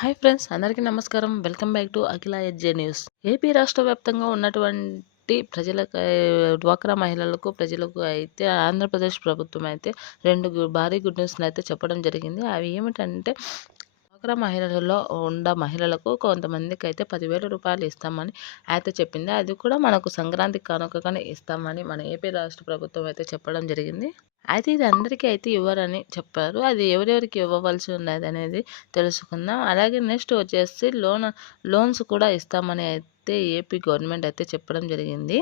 Hi friends అందరికీ నమస్కారం. Welcome back to Akhila ఎడ్జే న్యూస్. ఏపీ రాష్ట్ర వ్యాప్తంగా ఉన్నటువంటి ప్రజలకు డ్వాక్రా మహిళలకు ప్రజలకు అయితే ఆంధ్రప్రదేశ్ ప్రభుత్వం అయితే రెండు భారీ గుడ్ న్యూస్ని అయితే చెప్పడం జరిగింది. అవి ఏమిటంటే డ్వాక్రా మహిళలలో ఉన్న మహిళలకు కొంతమందికి అయితే పదివేల రూపాయలు ఇస్తామని అయితే చెప్పింది. అది కూడా మనకు సంక్రాంతి కానుకగానే ఇస్తామని మన ఏపీ రాష్ట్ర ప్రభుత్వం అయితే చెప్పడం జరిగింది. అయితే ఇది అందరికీ అయితే ఇవ్వరని చెప్పారు. అది ఎవరెవరికి ఇవ్వవలసి ఉన్నది అనేది తెలుసుకుందాం. అలాగే నెక్స్ట్ వచ్చేసి లోన్ లోన్స్ కూడా ఇస్తామని అయితే ఏపీ గవర్నమెంట్ అయితే చెప్పడం జరిగింది.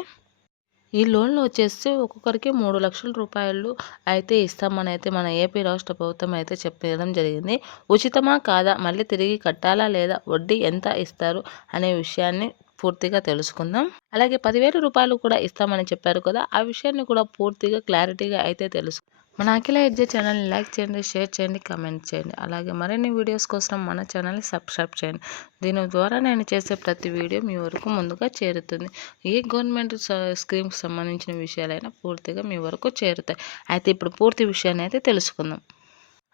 ఈ లోన్లు వచ్చేసి ఒక్కొక్కరికి మూడు లక్షల రూపాయలు అయితే ఇస్తామని అయితే మన ఏపీ రాష్ట్ర ప్రభుత్వం అయితే చెప్పడం జరిగింది. ఉచితమా కాదా? మళ్ళీ తిరిగి కట్టాలా లేదా? వడ్డీ ఎంత ఇస్తారు? అనే విషయాన్ని పూర్తిగా తెలుసుకుందాం. అలాగే పదివేల రూపాయలు కూడా ఇస్తామని చెప్పారు కదా ఆ విషయాన్ని కూడా పూర్తిగా క్లారిటీగా అయితే తెలుసు. మన అఖిల ఎడ్జే ఛానల్ని లైక్ చేయండి షేర్ చేయండి కామెంట్ చేయండి. అలాగే మరిన్ని వీడియోస్ కోసం మన ఛానల్ని సబ్స్క్రైబ్ చేయండి. దీని ద్వారా నేను చేసే ప్రతి వీడియో మీ వరకు ముందుగా చేరుతుంది. ఏ గవర్నమెంట్ స్కీమ్కి సంబంధించిన విషయాలైనా పూర్తిగా మీ వరకు చేరుతాయి. అయితే ఇప్పుడు పూర్తి విషయాన్ని అయితే తెలుసుకుందాం.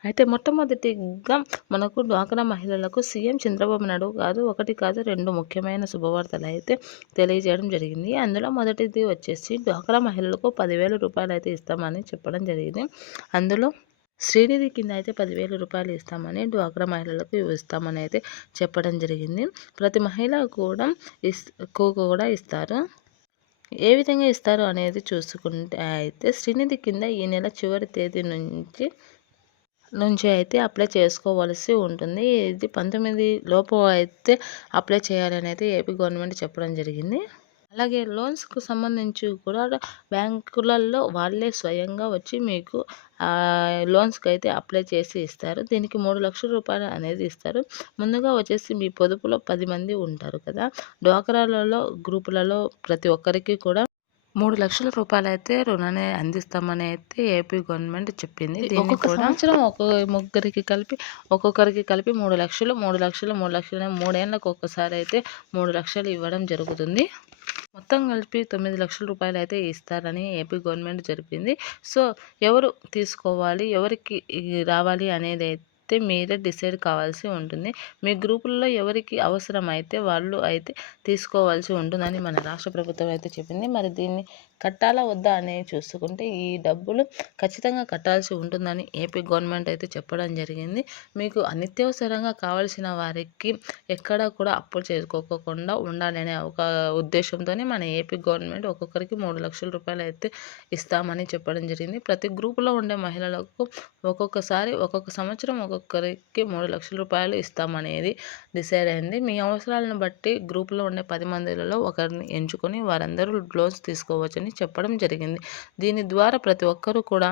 అయితే మొట్టమొదటిగా మనకు డ్వాక్రా మహిళలకు సీఎం చంద్రబాబు నాయుడు కాదు ఒకటి కాదు రెండు ముఖ్యమైన శుభవార్తలు అయితే తెలియజేయడం జరిగింది. అందులో మొదటిది వచ్చేసి డ్వాక్రా మహిళలకు పదివేల రూపాయలు అయితే ఇస్తామని చెప్పడం జరిగింది. అందులో శ్రీనిధి కింద అయితే పదివేల రూపాయలు ఇస్తామని డ్వాక్రా మహిళలకు ఇస్తామని అయితే చెప్పడం జరిగింది. ప్రతి మహిళ కూడా ఇస్ కూడా ఇస్తారు. ఏ విధంగా ఇస్తారు అనేది చూసుకుంటే అయితే శ్రీనిధి కింద ఈ నెల చివరి తేదీ నుంచి నుంచి అయితే అప్లై చేసుకోవాల్సి ఉంటుంది. ఇది పంతొమ్మిది లోపు అయితే అప్లై చేయాలని అయితే ఏపీ గవర్నమెంట్ చెప్పడం జరిగింది. అలాగే లోన్స్కు సంబంధించి కూడా బ్యాంకులలో వాళ్ళే స్వయంగా వచ్చి మీకు లోన్స్కి అయితే అప్లై చేసి ఇస్తారు. దీనికి మూడు లక్షల రూపాయలు అనేది ఇస్తారు. ముందుగా వచ్చేసి మీ పొదుపులో పది మంది ఉంటారు కదా. డ్వాక్రాలలో గ్రూపులలో ప్రతి ఒక్కరికి కూడా మూడు లక్షల రూపాయలు అయితే రుణాన్ని అందిస్తామని అయితే ఏపీ గవర్నమెంట్ చెప్పింది. కూడా సంవత్సరం ఒక్కొక్క ముగ్గురికి కలిపి ఒక్కొక్కరికి కలిపి మూడు లక్షలు మూడు లక్షలు మూడు లక్షలు మూడేళ్ళకి ఒక్కసారి అయితే మూడు లక్షలు ఇవ్వడం జరుగుతుంది. మొత్తం కలిపి తొమ్మిది లక్షల రూపాయలు అయితే ఇస్తారని ఏపీ గవర్నమెంట్ జరిపింది సో ఎవరు తీసుకోవాలి ఎవరికి రావాలి అనేది అయితే మీరే డిసైడ్ కావాల్సి ఉంటుంది. మీ గ్రూపుల్లో ఎవరికి అవసరమైతే వాళ్ళు అయితే తీసుకోవాల్సి ఉంటుందని మన రాష్ట్ర ప్రభుత్వం అయితే చెప్పింది. మరి దీన్ని కట్టాలా వద్దా అనేది చూసుకుంటే ఈ డబ్బులు ఖచ్చితంగా కట్టాల్సి ఉంటుందని ఏపీ గవర్నమెంట్ అయితే చెప్పడం జరిగింది. మీకు అనిత్యవసరంగా కావాల్సిన వారికి ఎక్కడా కూడా అప్పులు చేసుకోకుండా ఉండాలనే ఒక ఉద్దేశంతోనే మన ఏపీ గవర్నమెంట్ ఒక్కొక్కరికి మూడు లక్షల రూపాయలు అయితే ఇస్తామని చెప్పడం జరిగింది. ప్రతి గ్రూపులో ఉండే మహిళలకు ఒక్కొక్కసారి ఒక్కొక్క సంవత్సరం ఒక్కొక్కరికి మూడు లక్షల రూపాయలు ఇస్తామనేది డిసైడ్ అయింది. మీ అవసరాలను బట్టి గ్రూప్లో ఉండే పది మందిలలో ఒకరిని ఎంచుకొని వారందరూ లోన్స్ తీసుకోవచ్చని చెప్పడం జరిగింది. దీని ద్వారా ప్రతి ఒక్కరూ కూడా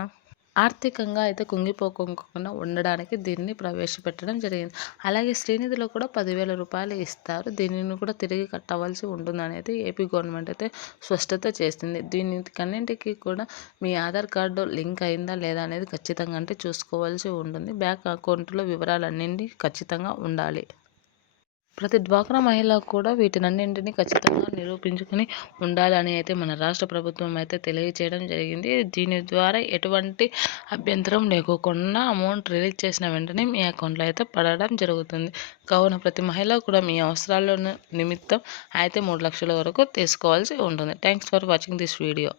ఆర్థికంగా అయితే కుంగిపోకుండా ఉండడానికి దీన్ని ప్రవేశపెట్టడం జరిగింది. అలాగే శ్రీనిధిలో కూడా పదివేల రూపాయలు ఇస్తారు. దీనిని కూడా తిరిగి కట్టవలసి ఉంటుందనేది ఏపీ గవర్నమెంట్ అయితే స్పష్టత చేస్తుంది దీని కన్నింటికి కూడా మీ ఆధార్ కార్డు లింక్ అయిందా లేదా అనేది ఖచ్చితంగా అంటే చూసుకోవాల్సి ఉంటుంది. బ్యాంక్ అకౌంట్లో వివరాలన్నింటినీ ఖచ్చితంగా ఉండాలి. ప్రతి డ్వాక్రా మహిళ కూడా వీటినన్నింటినీ ఖచ్చితంగా నిరూపించుకుని ఉండాలని అయితే మన రాష్ట్ర ప్రభుత్వం అయితే తెలియచేయడం జరిగింది. దీని ద్వారా ఎటువంటి అభ్యంతరం లేకోకుండా అమౌంట్ రిలీజ్ చేసిన వెంటనే మీ అకౌంట్లో అయితే పడడం జరుగుతుంది. కావున ప్రతి మహిళ కూడా మీ అవసరాల నిమిత్తం అయితే మూడు లక్షల వరకు తీసుకోవాల్సి ఉంటుంది. Thanks for watching this video.